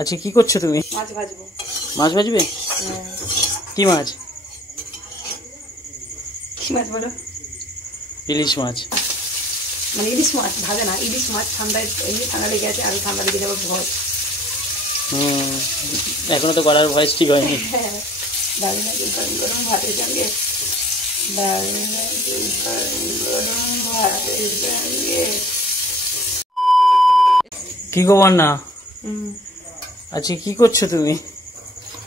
আচ্ছা কি করছো তুমি? মাছ ভাজবো। মাছ ভাজবে? কি মাছ? কি মাছ বলো? ইলিশ মাছ। মানে ইলিশ মাছ ভাজে না, ইলিশ মাছ ঠান্ডায় এমনি ঠান্ডা লেগে আছে, আর ঠান্ডা লেগে যাবে ভয়। এখনো তো গলার ভয়েস ঠিক হয়নি। দারুণ লাগে গরম গরম ভাতের সঙ্গে, দারুণ লাগে গরম ভাতের সঙ্গে। কি খবর না? আচ্ছা কি করছো তুমি?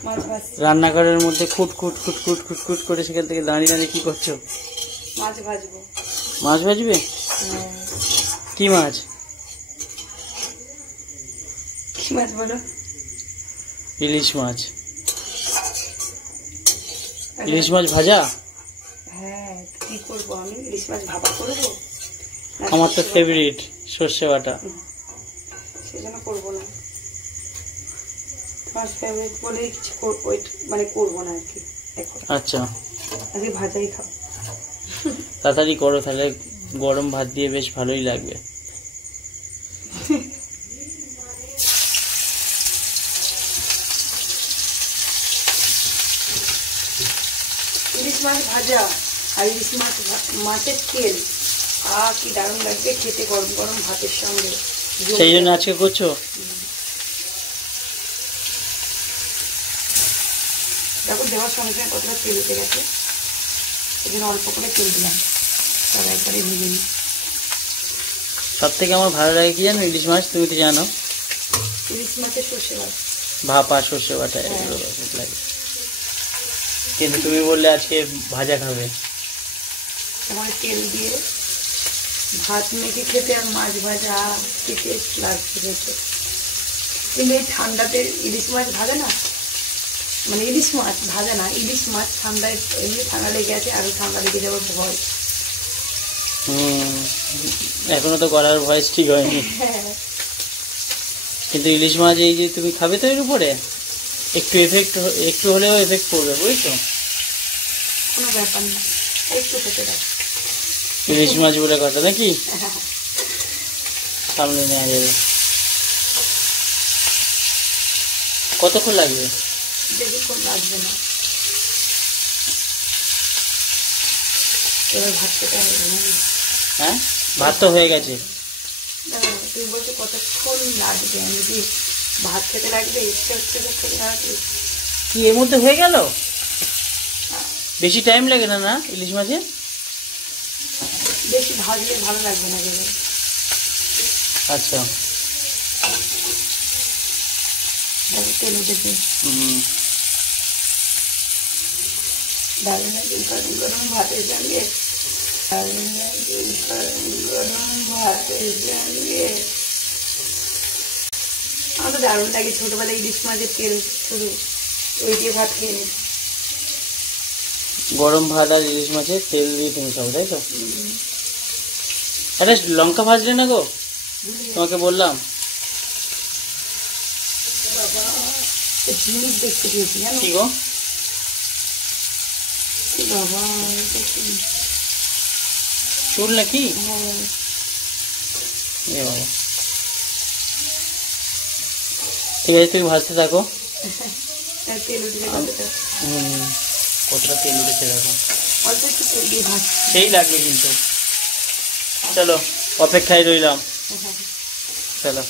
মাছ ভাজছি। রান্নাঘরের মধ্যে খুটখুট খুটখুট খুটখুট করে সেখান থেকে দাঁড়িয়ে দাঁড়িয়ে কি করছো? মাছ ভাজবো। মাছ ভাজবে? কি মাছ? কি মাছ বলো? ইলিশ মাছ। ইলিশ মাছ ভাজা? হ্যাঁ, কি করবো আমি? ইলিশ মাছ ভাপা করবো? আমার তো ফেভারিট সর্ষে বাটা। সেজন্য করবো না। তোমার ফেভারিট বলে কিছু মানে করবো না আর কি। আচ্ছা আজকে ভাজাই খাও। তাড়াতাড়ি করো, তাহলে গরম ভাত দিয়ে বেশ ভালোই লাগবে। ইলিশ মাছ ভাজা আর ইলিশ মাছের তেল, কি দারুণ লাগবে খেতে গরম গরম ভাতের সঙ্গে। সেই জন্য আজকে করছো? দেখো দেওয়ার সঙ্গে সঙ্গে কতটা তেল উঠে গেছে, এই জন্য অল্প করে তেল দিলাম, তবে একবারে ভেজে নিই। সব থেকে আমার ভালো লাগে কি জানো? ইলিশ মাছ, তুমি তো জানো। ইলিশ মাছের সর্ষে বাটা, ভাপা সর্ষে বাটা এগুলো লাগে, কিন্তু তুমি বললে আজকে ভাজা খাবে। আমার তেল দিয়ে ভাত মেখে খেতে আর মাছ ভাজা কি টেস্ট লাগছে খেতে। কিন্তু এই ঠান্ডাতে ইলিশ মাছ ভাজে না, মানে ইলিশ মাছ ভাজে না, ইলিশ মাছ ঠান্ডায় এমনি ঠান্ডা লেগে আছে, আর ঠান্ডা লেগে যাবে ভয়। এখনো তো গলার ভয়েস ঠিক হয়নি। কিন্তু ইলিশ মাছ এই যে তুমি খাবে তো এর উপরে একটু হলেও এফেক্ট পড়বে, বুঝছো? কোনো ব্যাপার না, একটু খেতে দাও। ইলিশ মাছ বলে কথা নাকি, সামনে নেওয়া যাবে। কতক্ষণ লাগবে? বেশিক্ষণ লাগবে না। এবার ভাত খেতে হবে। হ্যাঁ, ভাত তো হয়ে গেছে। তুমি বলছো কতক্ষণ লাগবে, আমি যদি ভাত খেতে লাগবে ইচ্ছে হচ্ছে তো খেতে লাগবে। কি এর মধ্যে হয়ে গেল? বেশি টাইম লাগে না না ইলিশ মাছে? বেশি ভাজলে ভালো লাগবে না যাবে। আচ্ছা তেল উঠেছে, দারুণ লাগে গরম গরম ভাতের সঙ্গে, দারুণ লাগে গরম ভাতের সঙ্গে। আমার তো দারুণ লাগে, ছোটবেলায় ইলিশ মাছের তেল শুধু ওই দিয়ে ভাত খেয়ে নিই। গরম ভাত আর ইলিশ মাছের তেল দিয়ে তুমি খাও, তাই তো? একটা লঙ্কা ভাজলে না গো, তোমাকে বললাম। জিনিস দেখতে পেয়েছি জানো? কি গো? বাবা চুল নাকি? ঠিক আছে, তুমি ভাজতে থাকো। তেল উঠে কতটা তেল উঠেছে দেখো, অল্প একটু তেল দিয়ে ভাজ, সেই লাগবে কিন্তু। চলো অপেক্ষায় রইলাম, চলো।